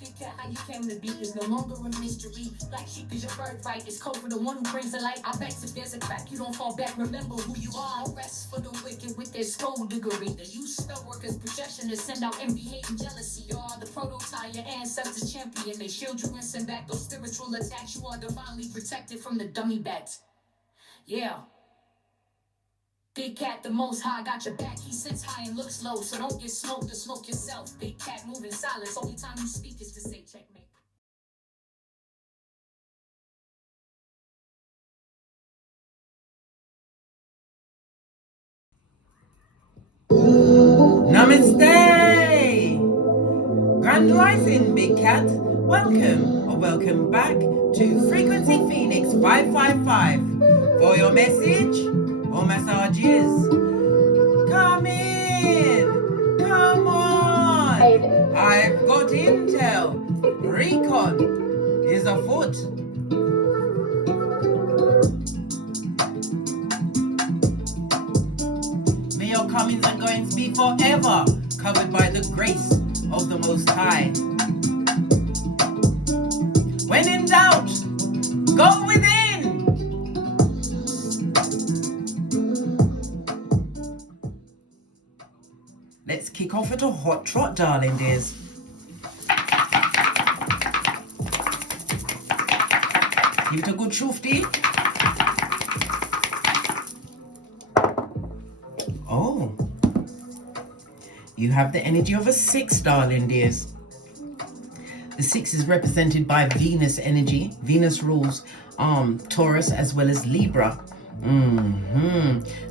Big cat, how you came to be is no longer a mystery. Black sheep is your birthright. It's code for the one who brings the light. I bet if there's a crack, you don't fall back. Remember who you are. No rest for the wicked with their skullduggery. The use spell workers' projection to send out envy, hate, and jealousy. You are the prototype, your ancestors champion. They shield you and send back those spiritual attacks. You are divinely protected from the dummy bats. Yeah. Big cat, the most high, got your back. He sits high and looks low, so don't get smoked or smoke yourself. Big cat, moving silence. Only time you speak is to say checkmate. Namaste! Grand Rising, Big Cat. Welcome or welcome back to Frequency Phoenix 555 for your message or massages. Come in! Come on! I've got intel. Recon is afoot. May your comings and goings be forever covered by the grace of the Most High. When in doubt, go within. Let's kick off at a hot trot, darling dears. Give it a good shufti. Oh, you have the energy of a 6, darling dears. The 6 is represented by Venus energy. Venus rules Taurus as well as Libra.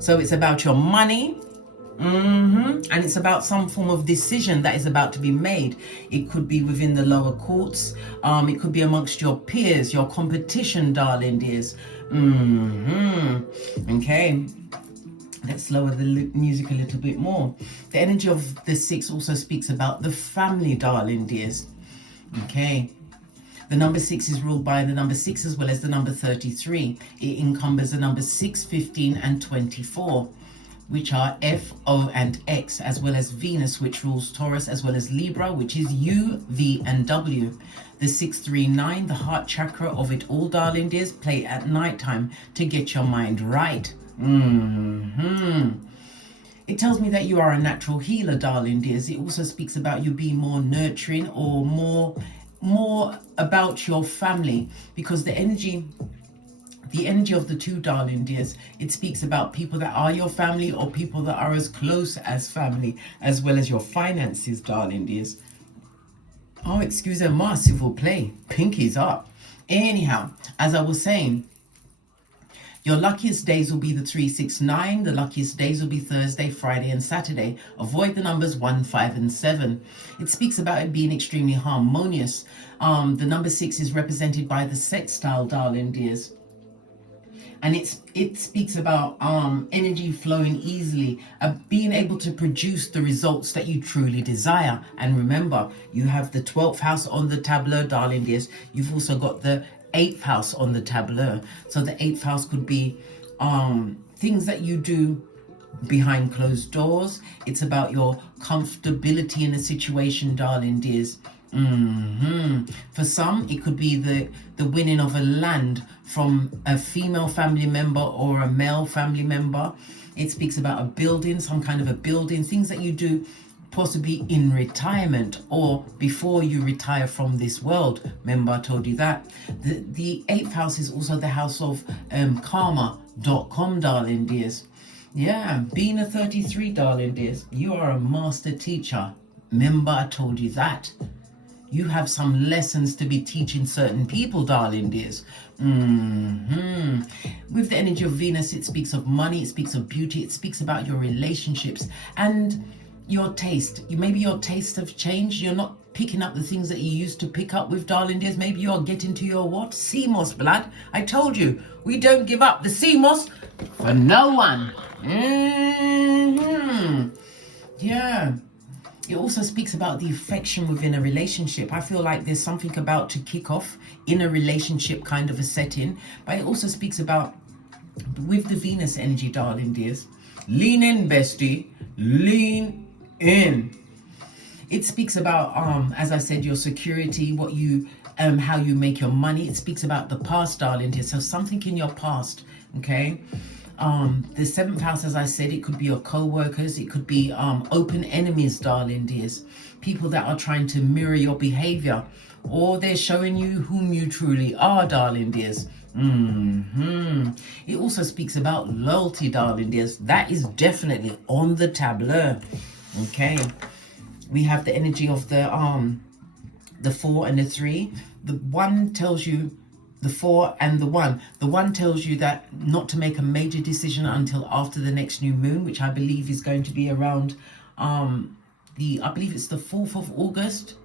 So it's about your money. And it's about some form of decision that is about to be made. It could be within the lower courts. It could be amongst your peers, your competition, darling dears. Okay. Let's lower the music a little bit more. The energy of the 6 also speaks about the family, darling dears. Okay. The number 6 is ruled by the number 6 as well as the number 33. It encumbers the numbers 6, 15, and 24, which are F, O, and X, as well as Venus, which rules Taurus, as well as Libra, which is U, V, and W. The 639, the heart chakra of it all, darling dears, play at nighttime to get your mind right. It tells me that you are a natural healer, darling dears. It also speaks about you being more nurturing or more about your family, because the energy of the 2, darling dears, it speaks about people that are your family or people that are as close as family, as well as your finances, darling dears. Oh, excusez-moi, s'il vous plaît. Pinkies up. Anyhow, as I was saying, your luckiest days will be the 3, 6, 9. The luckiest days will be Thursday, Friday, and Saturday. Avoid the numbers 1, 5, and 7. It speaks about it being extremely harmonious. The number 6 is represented by the sextile, darling dears. And it speaks about energy flowing easily, being able to produce the results that you truly desire. And remember, you have the 12th house on the tableau, darling dears. You've also got the 8th house on the tableau. So the 8th house could be things that you do behind closed doors. It's about your comfortability in a situation, darling dears. For some, it could be the winning of a land from a female family member or a male family member. It speaks about a building, some kind of a building, things that you do possibly in retirement or before you retire from this world. Remember, I told you that. The 8th house is also the house of karma.com, darling dears. Yeah, being a 33, darling dears, you are a master teacher. Remember, I told you that. You have some lessons to be teaching certain people, darling dears. With the energy of Venus, it speaks of money, it speaks of beauty, it speaks about your relationships and your taste. Maybe your tastes have changed. You're not picking up the things that you used to pick up with, darling dears. Maybe you're getting to your what? CMOS blood. I told you, we don't give up the CMOS for no one. Yeah. It also speaks about the affection within a relationship. I feel like there's something about to kick off in a relationship kind of a setting. But it also speaks about, with the Venus energy, darling dears, lean in, bestie. Lean in. It speaks about, as I said, your security, what you, how you make your money. It speaks about the past, darling dear. So something in your past, okay? The 7th house, as I said, it could be your co-workers. It could be open enemies, darling dears. People that are trying to mirror your behavior, or they're showing you whom you truly are, darling dears. It also speaks about loyalty, darling dears. That is definitely on the tableau. Okay, we have the energy of the 4 and the 3. The 1 tells you, the 4 and the 1. The 1 tells you that not to make a major decision until after the next new moon, which I believe is going to be around I believe it's the 4th of August.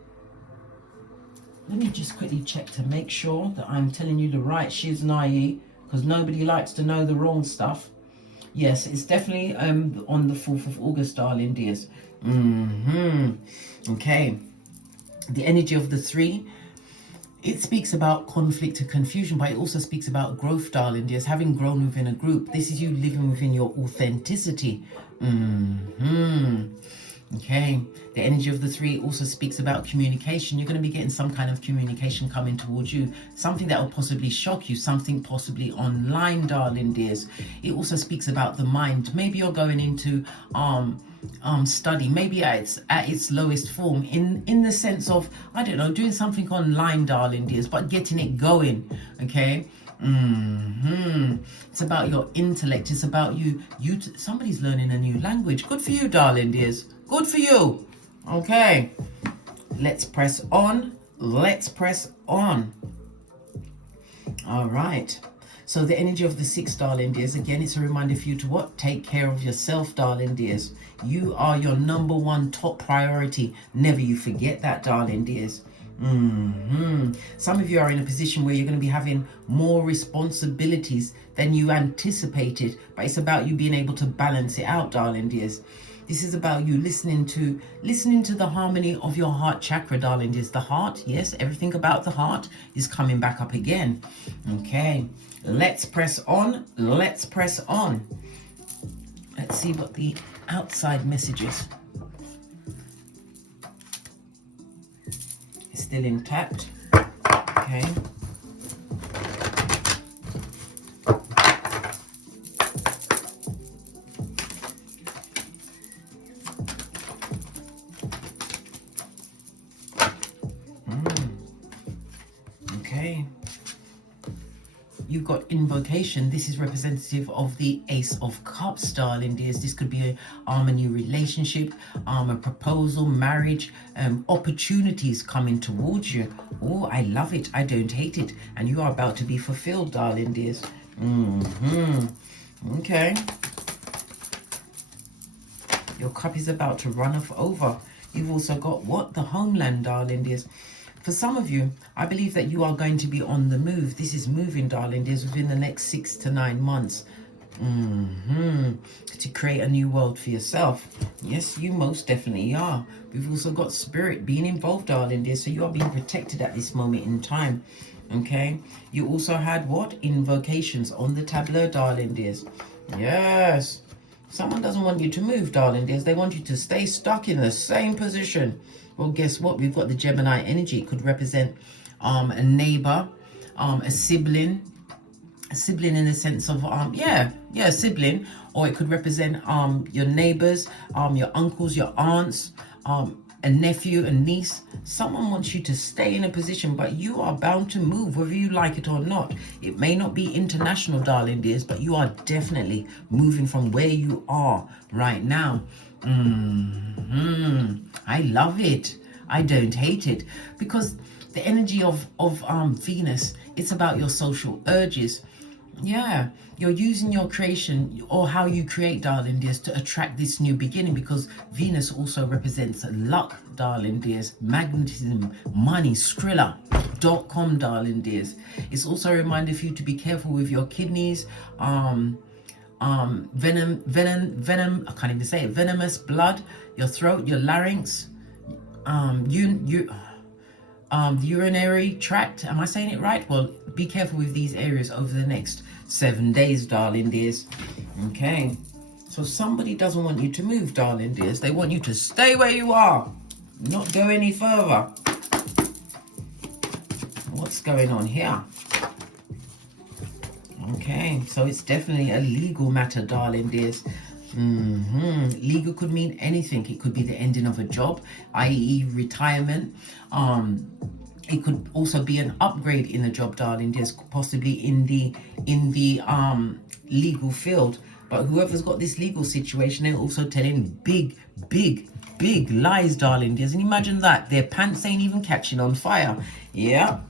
Let me just quickly check to make sure that I'm telling you the right shiznai, because nobody likes to know the wrong stuff. Yes, it's definitely on the 4th of August, darling dears. Okay. The energy of the 3, it speaks about conflict and confusion, but it also speaks about growth, darling dears. Having grown within a group. This is you living within your authenticity. Okay, the energy of the 3 also speaks about communication. You're going to be getting some kind of communication coming towards you, something that will possibly shock you, something possibly online, darling dears. It also speaks about the mind. Maybe you're going into study, maybe at its lowest form, in the sense of, I don't know, doing something online, darling dears, but getting it going. Okay. It's about your intellect. It's about you. Somebody's learning a new language. Good for you, darling dears. Good for you. Okay, let's press on. Let's press on. All right. So the energy of the 6, darling dears. Again, it's a reminder for you to what? Take care of yourself, darling dears. You are your number 1 top priority. Never you forget that, darling dears. Some of you are in a position where you're going to be having more responsibilities than you anticipated, but it's about you being able to balance it out, darling dears. This is about you listening to the harmony of your heart chakra, darling dears. The heart, yes, everything about the heart is coming back up again. Okay, let's press on. Let's press on. Let's see what the outside message is. It's still intact. Okay. Okay. You've got invocation. This is representative of the Ace of Cups, darling dears. This could be a new relationship, a proposal, marriage, opportunities coming towards you. Oh, I love it. I don't hate it. And you are about to be fulfilled, darling dears. Okay. Your cup is about to run off over. You've also got what? The homeland, darling dears. For some of you, I believe that you are going to be on the move. This is moving, darling dears, within the next 6 to 9 months. To create a new world for yourself. Yes, you most definitely are. We've also got spirit being involved, darling dears. So you are being protected at this moment in time. Okay. You also had what? Invocations on the tableau, darling dears. Yes. Someone doesn't want you to move, darling dears. They want you to stay stuck in the same position. Well, guess what? We've got the Gemini energy. It could represent a neighbor, a sibling in the sense of, a sibling. Or it could represent your neighbors, your uncles, your aunts, a nephew, a niece. Someone wants you to stay in a position, but you are bound to move, whether you like it or not. It may not be international, darling dears, but you are definitely moving from where you are right now. I love it. I don't hate it, because the energy of Venus, it's about your social urges. Yeah, you're using your creation or how you create, darling dears, to attract this new beginning, because Venus also represents luck, darling dears, magnetism, money, Skrilla.com, darling dears. It's also a reminder for you to be careful with your kidneys, venom, I can't even say it, venomous blood, your throat, your larynx, urinary tract. Am I saying it right? Well, be careful with these areas over the next 7 days, darling dears. Okay, so somebody doesn't want you to move, darling dears. They want you to stay where you are. not go any further. What's going on here? Okay, so it's definitely a legal matter, darling dears. Legal could mean anything. It could be the ending of a job, i.e. retirement. It could also be an upgrade in a job, darling dears, possibly in the legal field. But whoever's got this legal situation, they're also telling big lies, darling dears. And imagine that, their pants ain't even catching on fire. Yeah,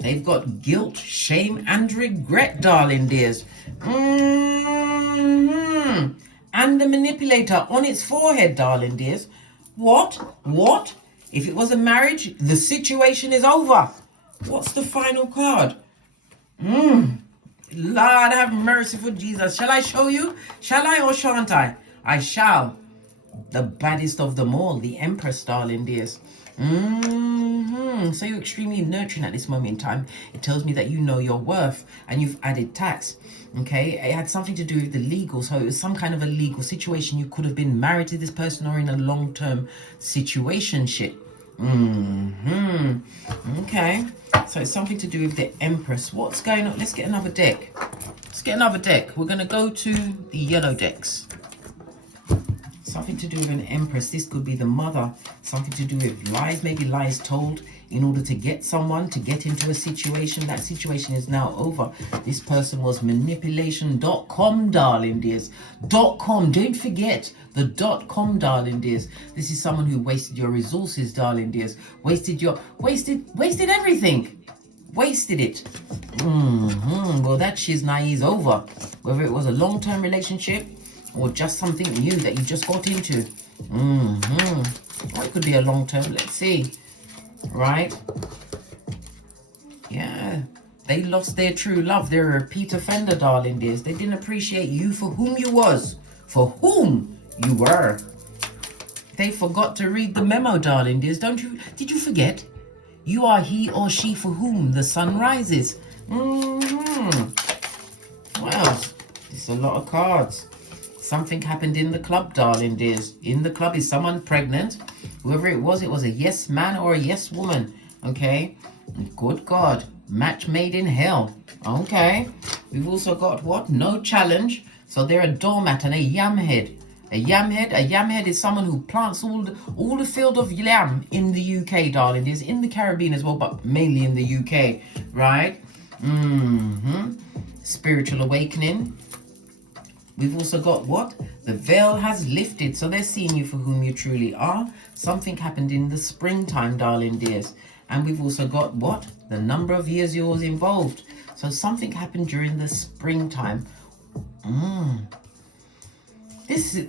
they've got guilt, shame, and regret, darling dears. And the manipulator on its forehead, darling dears. What? If it was a marriage, the situation is over. What's the final card? Lord have mercy for Jesus. Shall I show you? Shall I or shan't I? I shall. The baddest of them all, the Empress, darling dears. So you're extremely nurturing at this moment in time. It tells me that you know your worth and you've added tax. Okay, it had something to do with the legal, so it was some kind of a legal situation. You could have been married to this person or in a long-term situationship. Okay, so it's something to do with the Empress. What's going on? Let's get another deck. We're going to go to the yellow decks. Something to do with an Empress. This could be the mother. Something to do with lies, maybe lies told in order to get someone to get into a situation. That situation is now over. This person was manipulation.com, darling dears. .com. Don't forget the .com, darling dears. This is someone who wasted your resources, darling dears. Wasted everything. Wasted it. Well, that shiznai is over. Whether it was a long-term relationship or just something new that you just got into. Or it could be a long term. Let's see. Right? Yeah. They lost their true love. They're a repeat offender, darling dears. They didn't appreciate you for whom you was. For whom you were. They forgot to read the memo, darling dears. Did you forget? You are he or she for whom the sun rises. Well, it's a lot of cards. Something happened in the club, darling dears. In the club, is someone pregnant? Whoever it was a yes man or a yes woman. Okay? Good God. Match made in hell. Okay. We've also got what? No challenge. So they're a doormat and a yamhead. A yamhead is someone who plants all the field of yam in the UK, darling dears. In the Caribbean as well, but mainly in the UK. Right? Spiritual awakening. We've also got what? The veil has lifted. So they're seeing you for whom you truly are. Something happened in the springtime, darling dears. And we've also got what? The number of years you was involved. So something happened during the springtime. This is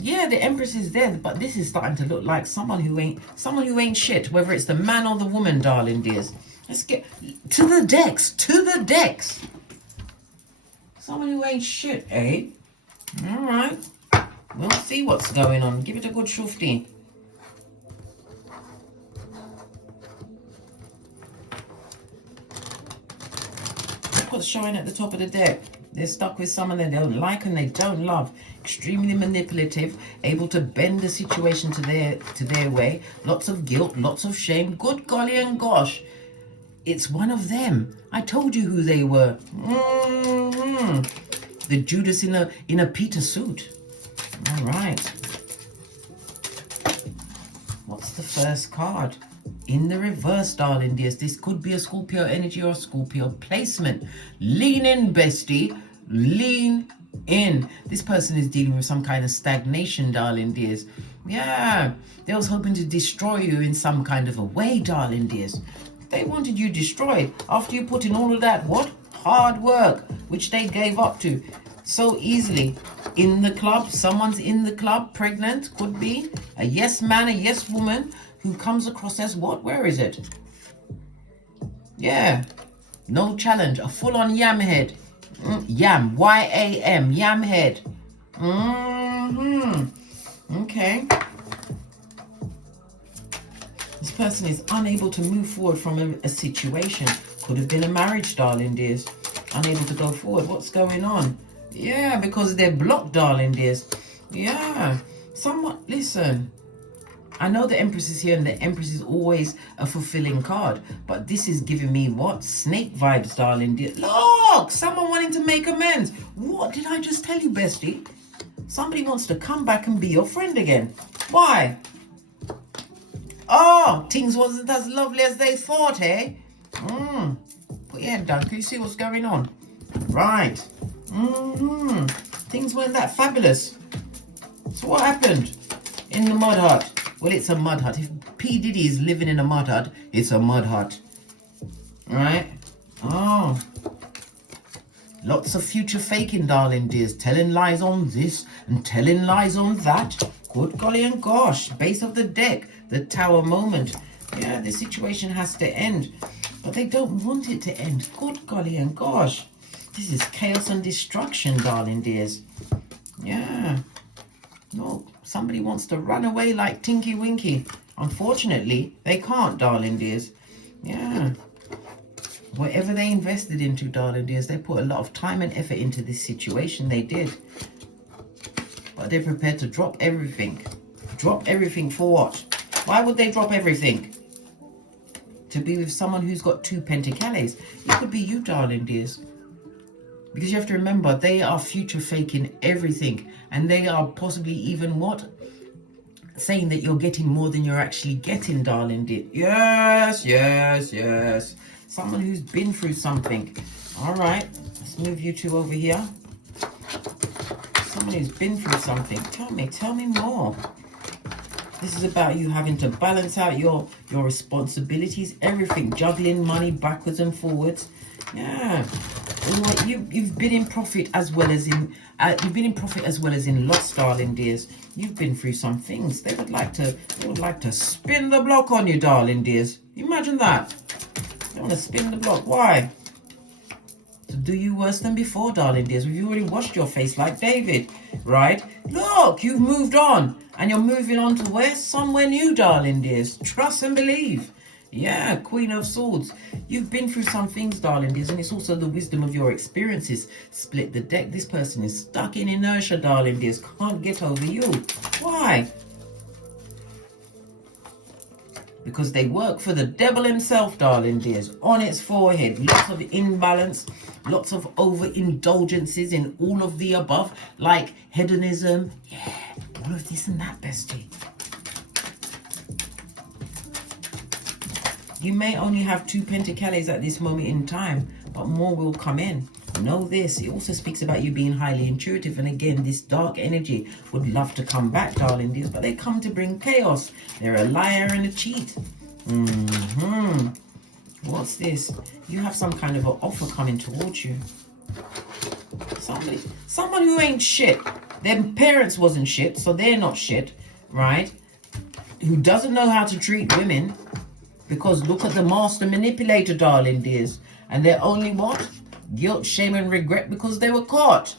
yeah, the Empress is there, but this is starting to look like someone who ain't shit, whether it's the man or the woman, darling dears. Let's get to the decks. Someone who ain't shit, eh? All right. We'll see what's going on. Give it a good shufti. Look what's showing at the top of the deck. They're stuck with someone they don't like and they don't love. Extremely manipulative, able to bend the situation to their way. Lots of guilt, lots of shame. Good golly and gosh. It's one of them. I told you who they were. The Judas in a Peter suit. All right. What's the first card? In the reverse, darling dears. This could be a Scorpio energy or a Scorpio placement. Lean in, bestie. Lean in. This person is dealing with some kind of stagnation, darling dears. Yeah. They was hoping to destroy you in some kind of a way, darling dears. They wanted you destroyed after you put in all of that, what? Hard work, which they gave up to so easily. In the club, someone's in the club, pregnant, could be. A yes man, a yes woman, who comes across as what? Where is it? Yeah. No challenge, a full-on yam head. Yam, Y-A-M, yam head. Okay. This person is unable to move forward from a situation. Could have been a marriage, darling dears. Unable to go forward. What's going on? Yeah, because they're blocked, darling dears. Yeah. Listen. I know the Empress is here, and the Empress is always a fulfilling card, but this is giving me what? Snake vibes, darling dear. Look, someone wanting to make amends. What did I just tell you, bestie? Somebody wants to come back and be your friend again. Why? Oh, things wasn't as lovely as they thought, eh? Put your head down. Can you see what's going on? Right. Things weren't that fabulous. So what happened in the mud hut? Well, it's a mud hut. If P. Diddy is living in a mud hut, it's a mud hut. Right? Oh. Lots of future faking, darling dears. Telling lies on this and telling lies on that. Good golly and gosh. Base of the deck. The tower moment. Yeah, the situation has to end. But they don't want it to end. Good golly and gosh. This is chaos and destruction, darling dears. Yeah. No, somebody wants to run away like Tinky Winky. Unfortunately, they can't, darling dears. Yeah. Whatever they invested into, darling dears, they put a lot of time and effort into this situation. They did. But they're prepared to drop everything. Drop everything for what? Why would they drop everything? To be with someone who's got 2 Pentacles. It could be you, darling dears. Because you have to remember, they are future faking everything. And they are possibly even what? Saying that you're getting more than you're actually getting, darling dear. Yes, yes, yes. Someone who's been through something. All right. Let's move you two over here. Someone who's been through something. Tell me more. This is about you having to balance out your responsibilities, everything, juggling money backwards and forwards. Yeah. You've been in profit as well as in loss, darling dears. You've been through some things. They would like to spin the block on you, darling dears. Imagine that. They want to spin the block. Why? To do you worse than before, darling dears. You've already washed your face like David, right? Look, you've moved on. And you're moving on to where? Somewhere new, darling dears. Trust and believe. Yeah, Queen of Swords. You've been through some things, darling dears, and it's also the wisdom of your experiences. Split the deck. This person is stuck in inertia, darling dears. Can't get over you. Why? Because they work for the devil himself, darling dears. On its forehead. Lots of imbalance. Lots of overindulgences in all of the above. Like hedonism. Yeah, all of this and that, bestie. You may only have 2 Pentacles at this moment in time, but more will come in. Know this. It also speaks about you being highly intuitive. And again, this dark energy would love to come back, darling dears, but they come to bring chaos. They're a liar and a cheat. What's this? You have some kind of an offer coming towards you. Someone who ain't shit. Their parents wasn't shit, so they're not shit, right? Who doesn't know how to treat women. Because look at the master manipulator, darling dears. And they're only what? Guilt, shame, and regret because they were caught.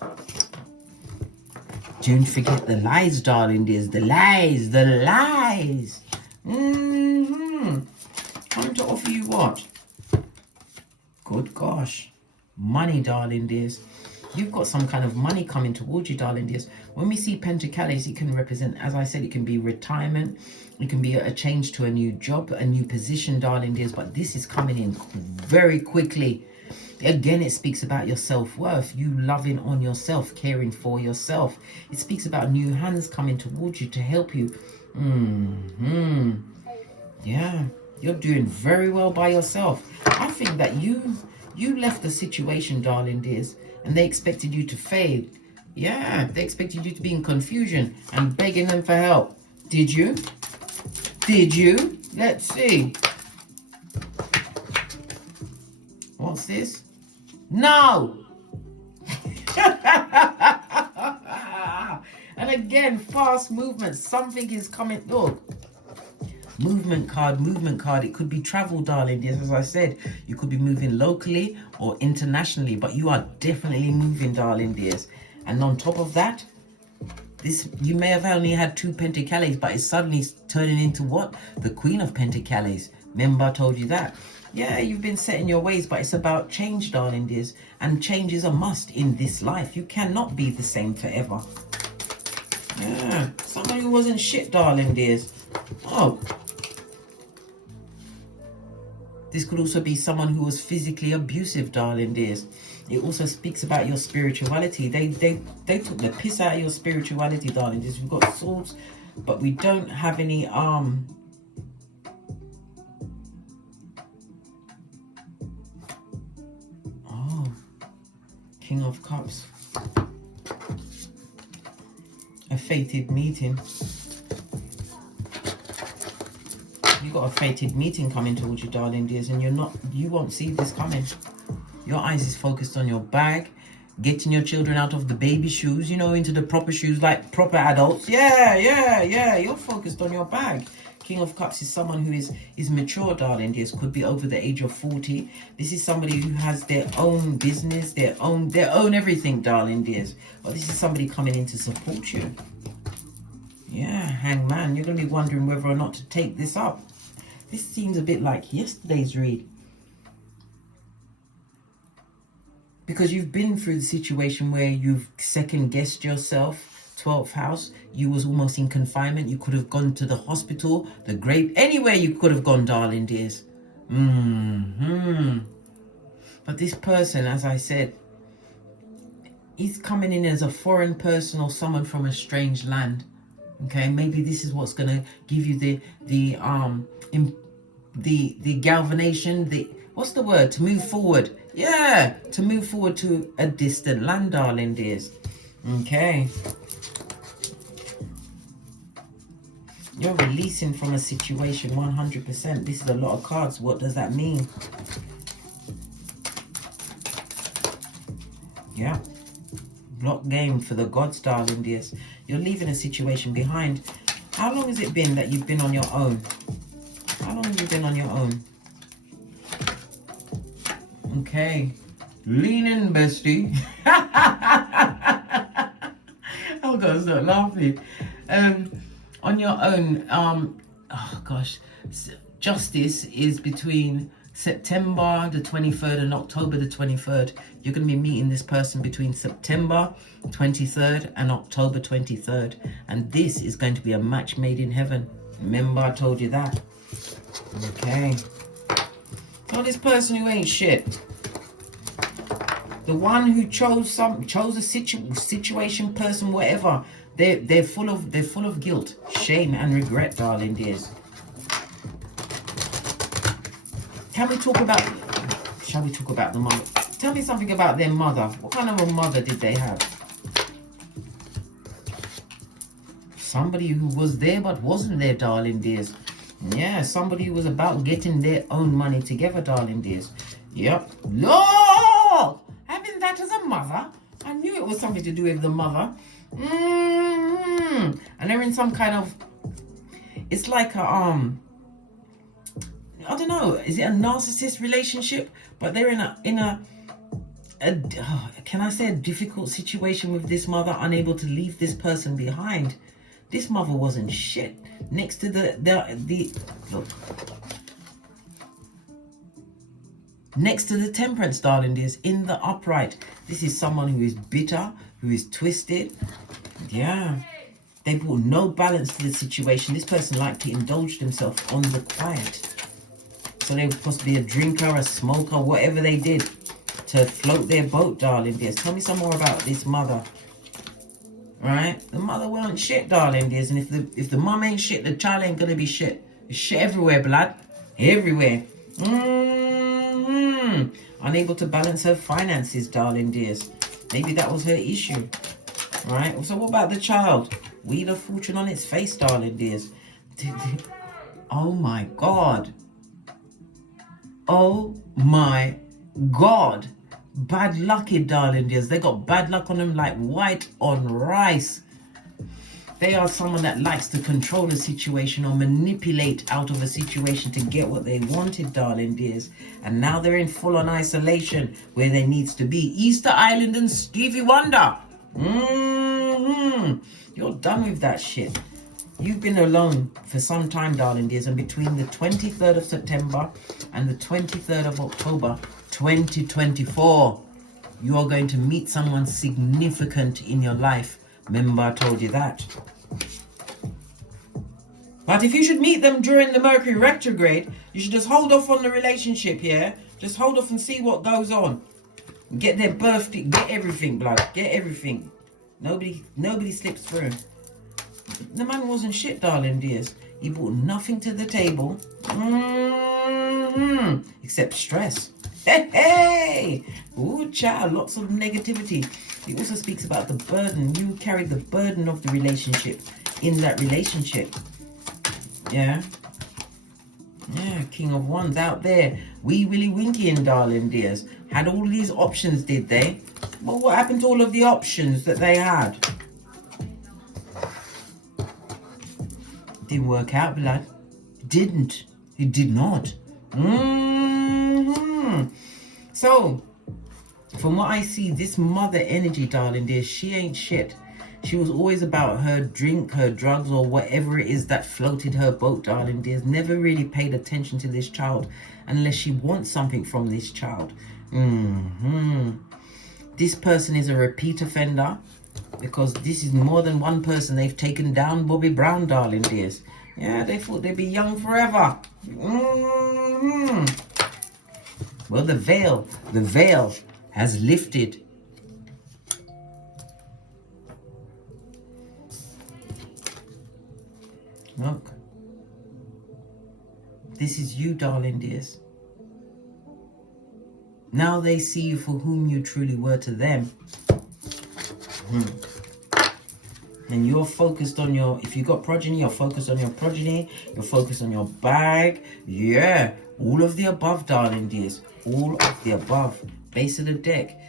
Don't forget the lies, darling dears. The lies, the lies. Coming to offer you what? Good gosh. Money, darling dears. You've got some kind of money coming towards you, darling dears. When we see Pentacles, it can represent, as I said, it can be retirement. It can be a change to a new job, a new position, darling dears. But this is coming in very quickly. Again, it speaks about your self-worth. You loving on yourself, caring for yourself. It speaks about new hands coming towards you to help you. Yeah, you're doing very well by yourself. I think that you left the situation, darling dears, and they expected you to fade. Yeah, they expected you to be in confusion and begging them for help. Did you? Did you? Let's see. What's this? No! And again, fast movement. Something is coming. Look. Movement card. It could be travel, darling dears. As I said, you could be moving locally or internationally, but you are definitely moving, darling dears. And on top of that, this, you may have only had 2 Pentacles, but it's suddenly turning into what? The Queen of Pentacles. Remember I told you that? Yeah, you've been set in your ways, but it's about change, darling dears. And change is a must in this life. You cannot be the same forever. Yeah, someone who wasn't shit, darling dears. Oh, this could also be someone who was physically abusive, darling dears. It also speaks about your spirituality. They took the piss out of your spirituality, darling dears. We've got swords, but we don't have any Oh, King of Cups. A fated meeting. You got a fated meeting coming towards you, darling dears, and you won't see this coming. Your eyes is focused on your bag, getting your children out of the baby shoes, you know, into the proper shoes like proper adults. Yeah. You're focused on your bag. King of Cups is someone who is mature, darling dears, could be over the age of 40. This is somebody who has their own business, their own everything, darling dears. But this is somebody coming in to support you. Yeah, Hangman, you're going to be wondering whether or not to take this up. This seems a bit like yesterday's read. Because you've been through the situation where you've second-guessed yourself. 12th house, you was almost in confinement. You could have gone to the hospital, the grave, anywhere you could have gone, darling dears. But this person, as I said, he's coming in as a foreign person or someone from a strange land. Okay, maybe this is what's going to give you the galvanation, what's the word, to move forward. Yeah, to move forward to a distant land, darling dears. Okay. You're releasing from a situation 100%. This is a lot of cards. What does that mean? Yeah. Block game for the gods, darling dears. You're leaving a situation behind. How long has it been that you've been on your own? How long have you been on your own? Okay. Lean in, bestie. Oh, God, stop laughing. On your own, oh gosh, justice is between September the 23rd and October the 23rd. You're going to be meeting this person between September 23rd and October 23rd. And this is going to be a match made in heaven. Remember, I told you that. Okay. So this person who ain't shit. The one who chose a situation, person, whatever. They're full of guilt, shame, and regret, darling dears. Shall we talk about the mother? Tell me something about their mother. What kind of a mother did they have? Somebody who was there but wasn't there, darling dears. Yeah, somebody who was about getting their own money together, darling dears. Yep. Lord! Having that as a mother? I knew it was something to do with the mother. And they're in some kind of, it's like a I don't know, is it a narcissist relationship? But they're in a can I say a difficult situation with this mother, unable to leave this person behind. This mother wasn't shit. Next to the look. Next to the Temperance, darling dears, in the upright. This is someone who is bitter, who is twisted. Yeah. They brought no balance to the situation. This person liked to indulge themselves on the quiet. So they were possibly a drinker, a smoker, whatever they did to float their boat, darling dears. Tell me some more about this mother. Right? The mother wasn't shit, darling dears. And if the mum ain't shit, the child ain't gonna be shit. There's shit everywhere, blood. Everywhere. Unable to balance her finances, darling dears. Maybe that was her issue. Right? So what about the child? Wheel of Fortune on its face, darling dears. Oh my God. Oh my God. Bad lucky, darling dears. They got bad luck on them like white on rice. They are someone that likes to control a situation or manipulate out of a situation to get what they wanted, darling dears. And now they're in full-on isolation where they needs to be. Easter Island and Stevie Wonder. You're done with that shit. You've been alone for some time, darling dears. And between the 23rd of September and the 23rd of October 2024, you are going to meet someone significant in your life. Remember, I told you that. But if you should meet them during the Mercury retrograde, you should just hold off on the relationship, yeah? Just hold off and see what goes on. Get their birthday, get everything, blood. Get everything. Nobody slips through. The man wasn't shit, darling dears. He brought nothing to the table. Except stress. Hey! Ooh, child, lots of negativity. He also speaks about the burden. You carry the burden of the relationship in that relationship. Yeah. Yeah, King of Wands out there. Wee Willy Winky and darling dears. Had all these options, did they? Well, what happened to all of the options that they had? Didn't work out, blood. Didn't. It did not. So, from what I see, this mother energy, darling dear, she ain't shit. She was always about her drink, her drugs, or whatever it is that floated her boat, darling dears. Never really paid attention to this child unless she wants something from this child. This person is a repeat offender because this is more than one person. They've taken down Bobby Brown, darling dears. Yeah, they thought they'd be young forever. Well, the veil has lifted. Look, this is you, darling dears. Now they see you for whom you truly were to them. And you're focused on your, if you got progeny, you're focused on your progeny, you're focused on your bag. Yeah, all of the above, darling dears. All of the above. Base of the deck.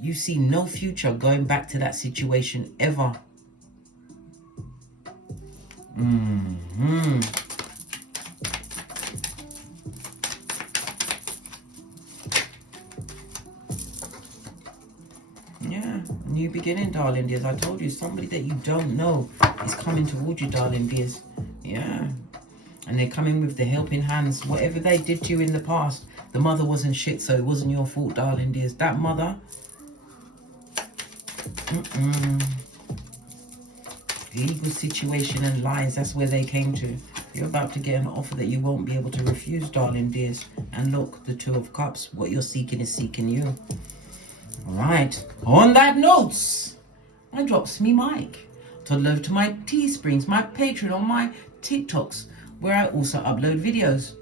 You see no future going back to that situation ever. Yeah, new beginning, darling dears. I told you, somebody that you don't know is coming towards you, darling dears. Yeah, and they're coming with the helping hands. Whatever they did to you in the past, the mother wasn't shit, so it wasn't your fault, darling dears. That mother, legal situation and lies, that's where they came to. You're about to get an offer that you won't be able to refuse, darling dears. And look, the Two of Cups, what you're seeking is seeking you. All right, on that note, I drops me mic. Toddle over to my Teesprings, my Patreon, on my TikToks, where I also upload videos.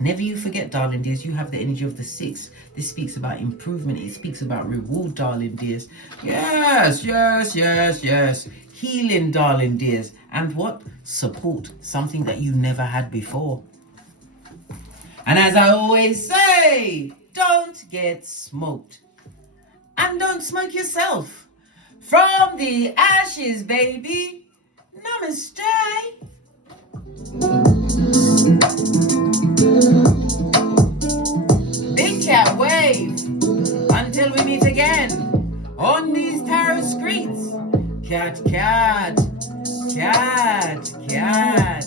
Never you forget, darling dears, you have the energy of the 6. This speaks about improvement. It speaks about reward, darling dears. Yes, yes, yes, yes. Healing, darling dears. And what? Support. Something that you never had before. And as I always say, don't get smoked. And don't smoke yourself. From the ashes, baby. Namaste. Big cat wave. Until we meet again on these tarot streets. Cat, cat, cat, cat.